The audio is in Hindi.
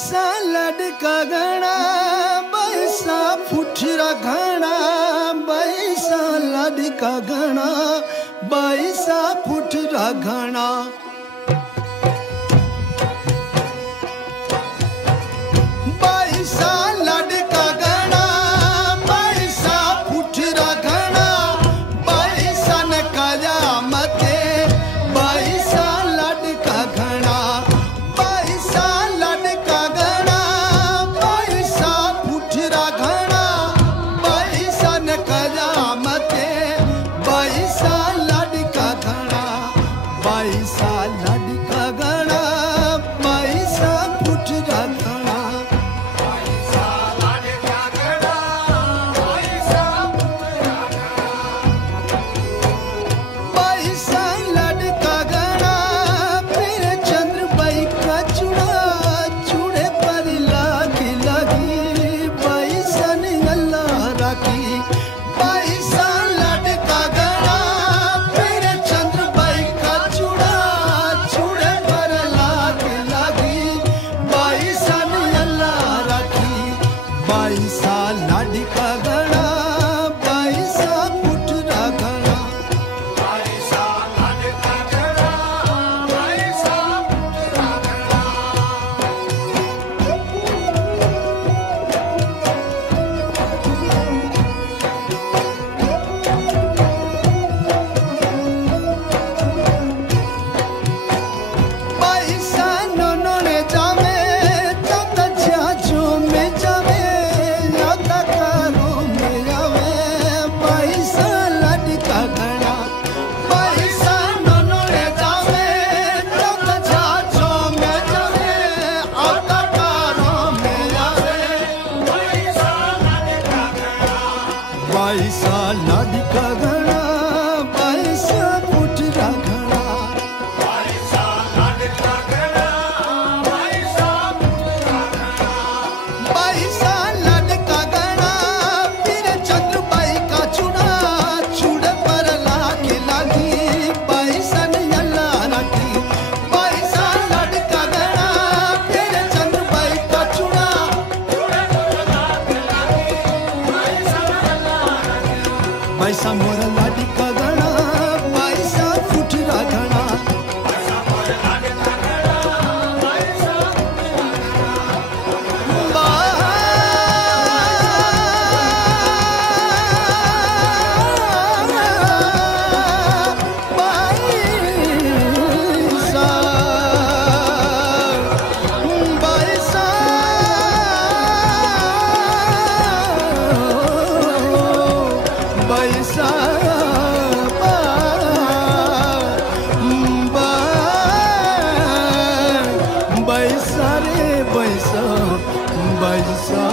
बैसा लड़का घना बैसा फुटरा घना बैसा लड़का घना बैसा फुटरा घना बैसा लड़का घना बैसा फुटरा घना बैसा न कयामते बैसा लड़का घना बैसा लड़का घना बैसा फुटरा घना बैसा न कयामते बैसा लड़का घना बैसा लड़का घना बैसा फुटरा घना बैसा लड़का घना फिर चंद्र बाई का चूड़ा चूड़े पर लागी लगी बैसा ने अल्लाह राखी बैसा लड़का घना फिर चंद्र बाई का चूड़ा चूड़े पर लागी लगी बैसा ने अल्लाह राखी बैसा लड़का घना बैसा फुटरा घना बैसा नोने जावे तता चाचो में जावे तता कारो में जावे बैसा लड़का घना बैसा नोने जावे तता चाचो में जावे तता कारो में जावे बैसा लड़का घना बैसा फुटरा घना बैसा लड़का घना फिर चंद्र बाई का चूड़ा चूड़े पर लागे लगी बैसा ने अल्लाह राखी बैसा लड़का घना फिर चंद्र बाई का चूड़ा बैसा मोरा लड़का घना बैसा फुटरा घना बैसा बैसा रे बैसा बैसा